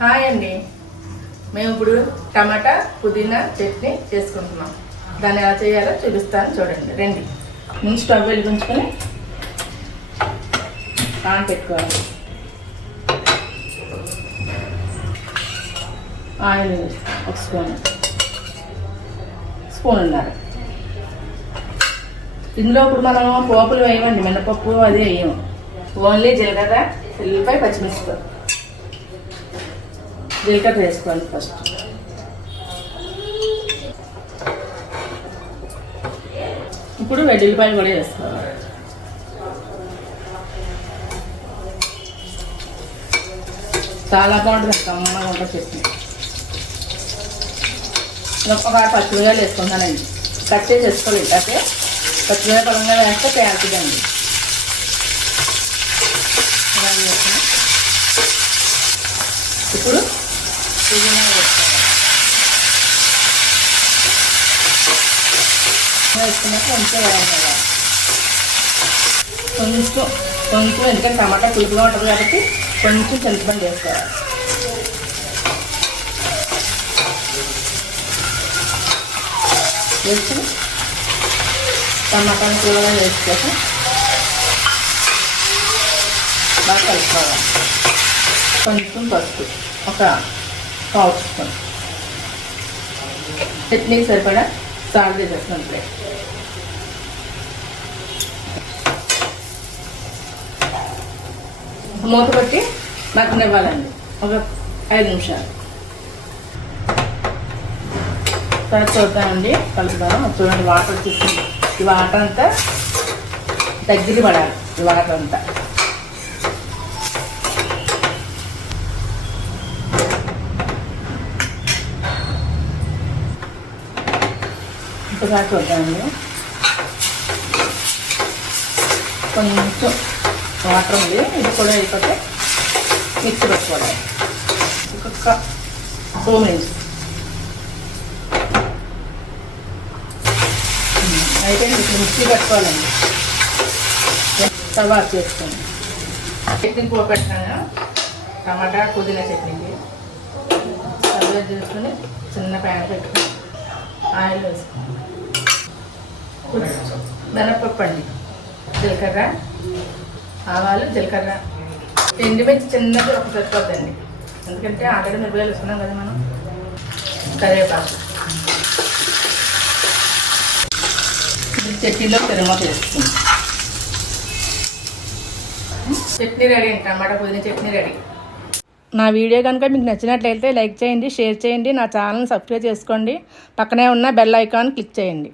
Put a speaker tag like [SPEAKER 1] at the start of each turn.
[SPEAKER 1] Hi అండి. మేము ఇప్పుడు టమాటా పుదీనా చట్నీ చేసుకుంటున్నాం. దాన్ని ఎలా చేయాలో చూపిస్తాను చూడండి. రండి. ముందు స్టవ్ వెలిగించుకొని పాన్ పెట్టుకోవాలి. ఆయిల్ ఒక స్పూన్. స్పూన్ ఉన్నారు ఇందులో ఇప్పుడు మనం పోపులు వేయమండి. మినపప్పు అది వేయము ఓన్లీ జీలకర్ర ఉల్లిపాయ పచ్చిమిర్చితో జీలకర్ర వేసుకోవాలి ఫస్ట్. ఇప్పుడు వెల్లుల్లిపాయలు కూడా వేసుకోవాలి. చాలా బాగుంటుంది కమ్మగా ఉంటుంది చట్నీ. ఒక పచ్చిమిరకాయలు వేసుకుంటానండి. కట్ చేసి వేసుకోలేదు అయితే పచ్చిమిరకాయ పొలంగా వేస్తే పేరుతుందండి ఇప్పుడు పుదీనా వేసుకోవాలి వేసుకున్నాక కొంచెం వేయాలి కొంచెం కొంచెం ఎందుకంటే టమాటా పులుపుగా ఉంటుంది కాబట్టి కొంచెం చింతపండు వేసుకోవాలి వేసి టమాటాను కూడా వేసుకొని బాగా కలుపుకోవాలి కొంచెం పసుపు. ఒక పావు చట్నీకి సరిపడా సాల్ట్ వేసేస్తున్నాం ఇప్పుడే. మూత పెట్టి మగ్గనివ్వాలండి ఒక ఐదు నిమిషాలు. తర్వాత చూద్దామండి. కలుపుదాం చూడండి వాటర్ వచ్చేసింది. ఈ వాటర్ అంతా దగ్గర పడాలి. ఈ వాటర్ అంతా. ఇంకోసారి చూద్దాము కొంచెం వాటర్ ఉంది ఇది కూడా అయిపోతే మిక్సీ పెట్టుకోవాలి ఇంకొక టూ మినిట్స్ అయితే ఇప్పుడు మిక్సీ పెట్టుకోవాలండి తర్వాత చేసుకోండి చట్నీ కూర పెట్టాను టమాటా పుదీనా చట్నీకి సర్వే చేసుకుని చిన్న ప్యాన్ పెట్టుకుని ఆయిల్ వేసుకోండి మినపప్పు అండి జీలకర్ర ఆవాలు జీలకర్ర. ఎండిమిర్చి చిన్నది ఒక సరిపోద్దండి. ఎందుకంటే ఆల్రెడీ మిరపకాయలు వేసుకున్నాం కదా మనం. కరివేపాకు. చట్నీలో తిరుమత వేసుకుంది. చట్నీ రెడీ అండి టమాటా పుదీనా చట్నీ రెడీ.
[SPEAKER 2] నా వీడియో కనుక మీకు నచ్చినట్లయితే లైక్ చేయండి షేర్ చేయండి నా ఛానల్ సబ్స్క్రైబ్ చేసుకోండి. పక్కనే ఉన్న బెల్ ఐకాన్ క్లిక్ చేయండి.